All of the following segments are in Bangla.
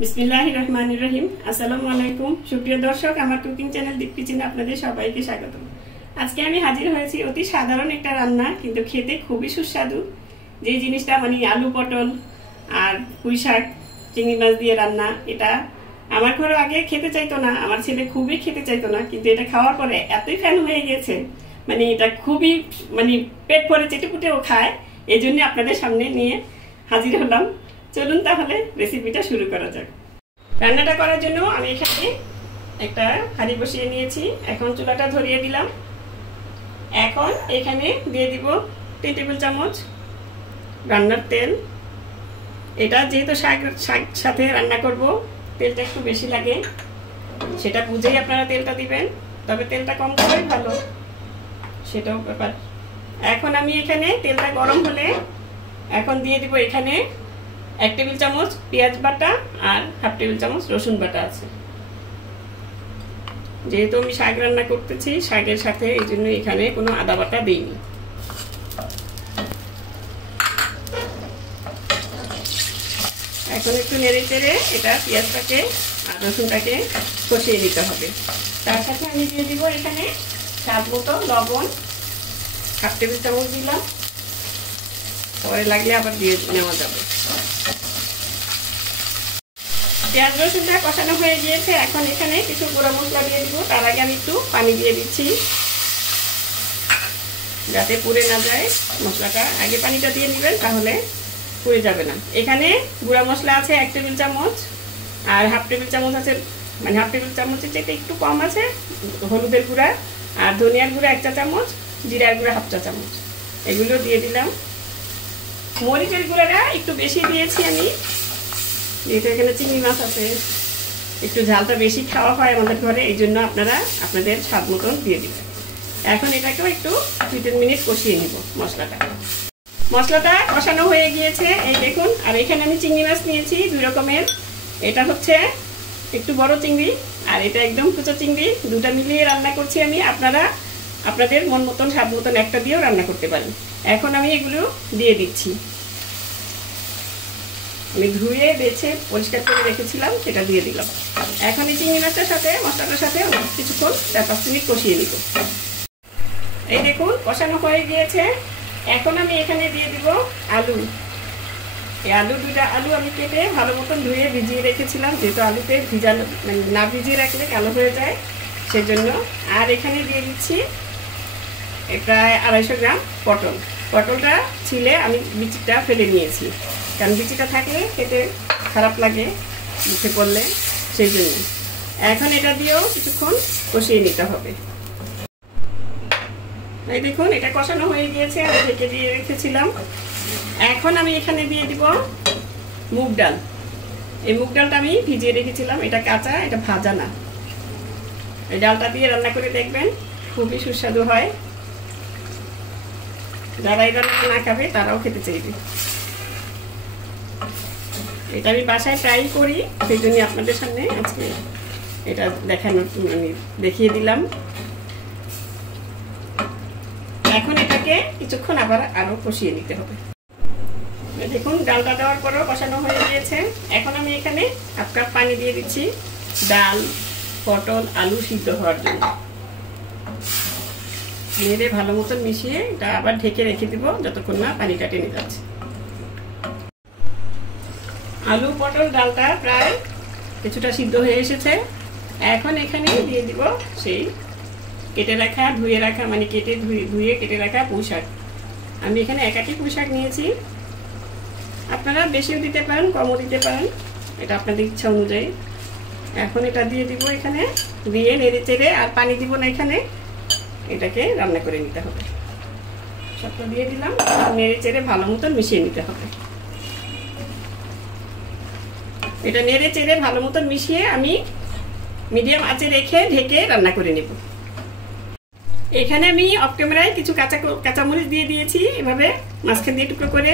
বিসমিল্লাহির রহমানির রহিম। আসসালামু আলাইকুম সুপ্রিয় দর্শক, আমার কুকিং চ্যানেল দীপ কিচেনে আপনাদের সবাইকে স্বাগত। আজকে আমি হাজির হয়েছি অতি সাধারণ একটা রান্না, কিন্তু খেতে খুবই সুস্বাদু। যে জিনিসটা মানে আলু পটল আর পুঁই শাক চিংড়ি মাছ দিয়ে রান্না, এটা আমার ঘরে আগে খেতে চাইতো না, আমার ছেলে খুবই খেতে চাইতো না, কিন্তু এটা খাওয়ার পরে এতই ফ্যান হয়ে গেছে, মানে এটা খুবই মানে পেট ভরে চেটেপুটেও খায়। এই জন্য আপনাদের সামনে নিয়ে হাজির হলাম। চলুন তাহলে রেসিপিটা শুরু করা যাক। রান্নাটা করার জন্য আমি এখানে একটা হাঁড়ি বসিয়ে নিয়েছি। এখন চুলাটা ধরিয়ে দিলাম। এখন এখানে দিয়ে দিব 3 টেবিল চামচ রান্নার তেল। এটা যেহেতু শাক সাথে রান্না করব, তেলটা একটু বেশি লাগে, সেটা বুঝেই আপনারা তেলটা দিবেন, তবে তেলটা কম করাই ভালো, সেটাও ব্যাপার। এখন আমি এখানে তেলটা গরম হলে এখন দিয়ে দিব এখানে 1 টেবিল চামচ পেঁয়াজ বাটা আর 1/2 টেবিল চামচ রসুন বাটা আছে। যেহেতু আমি শাক রান্না করতেছি শাকের সাথে, এই জন্য এখানে কোনো আদা বাটা দিইনি। এখন একটু নেড়ে চেড়ে এটা পেঁয়াজটাকে আর রসুনটাকে কষিয়ে নিতে হবে। তার সাথে আমি দিয়ে দিব এখানে স্বাদ মতো লবণ, 1/2 টেবিল চামচ দিলাম, পরে লাগলে আবার দিয়ে নেওয়া যাবে। পেঁয়াজ রসুনটা কষানো হয়ে গিয়েছে। এখন এখানে কিছু গুঁড়ো মশলা দিয়ে দিব। তার আগে আমি একটু পানি দিয়ে দিচ্ছি যাতে পুড়ে না যায় মশলাটা। আগে পানিটা দিয়ে নেবেন, তাহলে পুড়ে যাবে না। এখানে গুঁড়া মশলা আছে 1 টেবিল চামচ, আর 1/2 টেবিল চামচ আছে, মানে 1/2 টেবিল চামচের চেয়ে একটু কম আছে হলুদের গুঁড়া, আর ধনিয়ার গুঁড়া 1 চা চামচ, জিরার গুঁড়া 1/2 চা চামচ, এগুলো দিয়ে দিলাম। মরিচের গুঁড়াটা একটু বেশি দিয়েছি আমি, যেহেতু এখানে চিংড়ি মাছ আছে, একটু ঝালটা বেশি খাওয়া হয় আমাদের ঘরে, এই জন্য আপনারা আপনাদের স্বাদ মতন দিয়ে দিবেন। এখন এটাকেও একটু 2-3 মিনিট কষিয়ে নিব মশলাটা। মশলাটা কষানো হয়ে গিয়েছে, এই দেখুন। আর এখানে আমি চিংড়ি মাছ নিয়েছি 2 রকমের। এটা হচ্ছে একটু বড় চিংড়ি, আর এটা একদম কুচো চিংড়ি, দুটা মিলিয়ে রান্না করছি আমি। আপনারা আপনাদের মন মতন স্বাদ মতন একটা দিয়েও রান্না করতে পারেন। এখন আমি এগুলো দিয়ে দিচ্ছি। আমি ধুয়ে বেছে পরিষ্কার করে রেখেছিলাম, সেটা দিয়ে দিলাম। এখন এই চিংড়ি মাছটার সাথে মশলাটার সাথে কিছুক্ষণ 4-5 মিনিট কষিয়ে নিব। এই দেখুন কষানো হয়ে গিয়েছে। এখন আমি এখানে দিয়ে দিব আলু। এই দুটা আলু আমি কেটে ভালো মতন ধুয়ে ভিজিয়ে রেখেছিলাম, যেহেতু আলুতে ভিজানো না ভিজিয়ে রাখলে কালো হয়ে যায়, সেজন্য। আর এখানে দিয়ে দিচ্ছি প্রায় 250 গ্রাম পটল। পটলটা ছিলে আমি বিচিটা ফেলে নিয়েছি, কারণ বিচিটা থাকলে খেতে খারাপ লাগে মুখে পড়লে, সেই জন্য। এখন এটা দিয়েও কিছুক্ষণ কষিয়ে নিতে হবে। এই দেখুন এটা কষানো হয়ে গিয়েছে, আমি ঢেকে দিয়ে রেখেছিলাম। এখন আমি এখানে দিয়ে দিব মুগ ডাল। এই মুগ ডালটা আমি ভিজিয়ে রেখেছিলাম, এটা কাঁচা, এটা ভাজা না। এই ডালটা দিয়ে রান্না করে দেখবেন, খুবই সুস্বাদু হয়। যারা এই রান্না না খাবে তারাও খেতে চাইবে। এটা আমি বাসায় ট্রাই করি, সেই জন্য আপনাদের সামনে আজকে এটা দেখানোর দেখিয়ে দিলাম। এখন এটাকে কিছুক্ষণ আরো কষিয়ে নিতে হবে। দেখুন ডালটা দেওয়ার পরেও কষানো হয়ে গিয়েছে। এখন আমি এখানে 1/2 কাপ পানি দিয়ে দিচ্ছি ডাল, পটল, আলু সিদ্ধ হওয়ার জন্য। নেড়ে ভালো মতন মিশিয়ে এটা আবার ঢেকে রেখে দিব যতক্ষণ না পানিটা টেনে যাচ্ছে। আলু পটল ডালটা প্রায় কিছুটা সিদ্ধ হয়ে এসেছে। এখন এখানে দিয়ে দিব সেই কেটে রাখা ধুয়ে রাখা, মানে ধুয়ে কেটে রাখা পুঁই শাক। আমি এখানে 1 আঁটি পুঁই শাক নিয়েছি। আপনারা বেশিও দিতে পারেন, কমও দিতে পারেন, এটা আপনাদের ইচ্ছা অনুযায়ী। এখন এটা দিয়ে দিব এখানে, দিয়ে নেড়ে চেড়ে, আর পানি দিব না এখানে, এটাকে রান্না করে নিতে হবে। সবটা দিয়ে দিলাম, নেড়ে চেড়ে ভালো মতন মিশিয়ে নিতে হবে। এটা নেড়ে চেড়ে ভালো মতন মিশিয়ে আমি মিডিয়াম আঁচে রেখে ঢেকে রান্না করে নেব। এখানে আমি অফ ক্যামেরায় কিছু কাঁচামরিচ দিয়ে দিয়েছি, এভাবে মাঝখান দিয়ে টুকরো করে।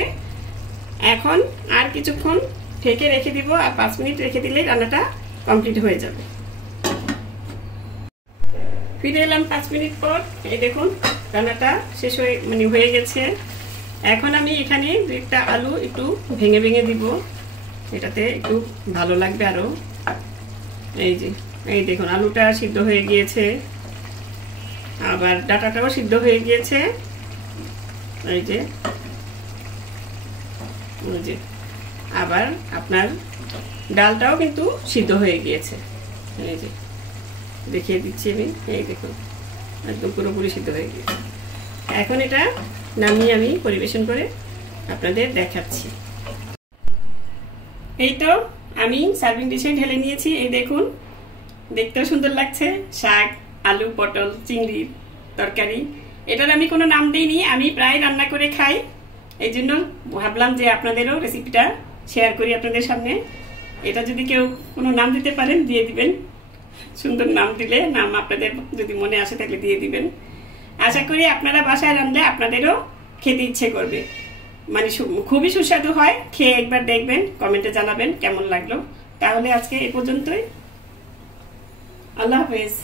এখন আর কিছুক্ষণ ঢেকে রেখে দিব, আর 5 মিনিট রেখে দিলেই রান্নাটা কমপ্লিট হয়ে যাবে। ফিরে এলাম 5 মিনিট পর। এই দেখুন রান্নাটা শেষ হয়ে গেছে। এখন আমি এখানে 2টা আলু একটু ভেঙে ভেঙে দিব। এটাতে একটু ভালো লাগবে আরো। এই যে এই দেখুন আলুটা সিদ্ধ হয়ে গিয়েছে, আবার ডাটাটাও সিদ্ধ হয়ে গিয়েছে। এই যে আবার আপনার ডালটাও কিন্তু সিদ্ধ হয়ে গিয়েছে। এই যে দেখিয়ে দিচ্ছি আমি, এই দেখুন একদম পুরোপুরি সিদ্ধ হয়ে গিয়েছে। এখন এটা নামিয়ে আমি পরিবেশন করে আপনাদের দেখাচ্ছি। এই তো আমি সার্ভিং ডিশে ঢেলে নিয়েছি। এই দেখুন দেখতেও সুন্দর লাগছে, শাক, আলু, পটল, চিংড়ির তরকারি। এটার আমি কোনো নাম দিইনি, আমি প্রায় রান্না করে খাই, এই জন্য ভাবলাম যে আপনাদেরও রেসিপিটা শেয়ার করি আপনাদের সামনে। এটা যদি কেউ কোনো নাম দিতে পারেন দিয়ে দিবেন, সুন্দর নাম দিলে, নাম আপনাদের যদি মনে আসে তাহলে দিয়ে দিবেন। আশা করি আপনারা বাসায় রান্নলে আপনাদেরও খেতে ইচ্ছে করবে, মানে খুবই সুস্বাদু হয়। খেয়ে একবার দেখবেন, কমেন্টে জানাবেন কেমন লাগলো। তাহলে আজকে এই পর্যন্তই, আল্লাহ হাফেজ।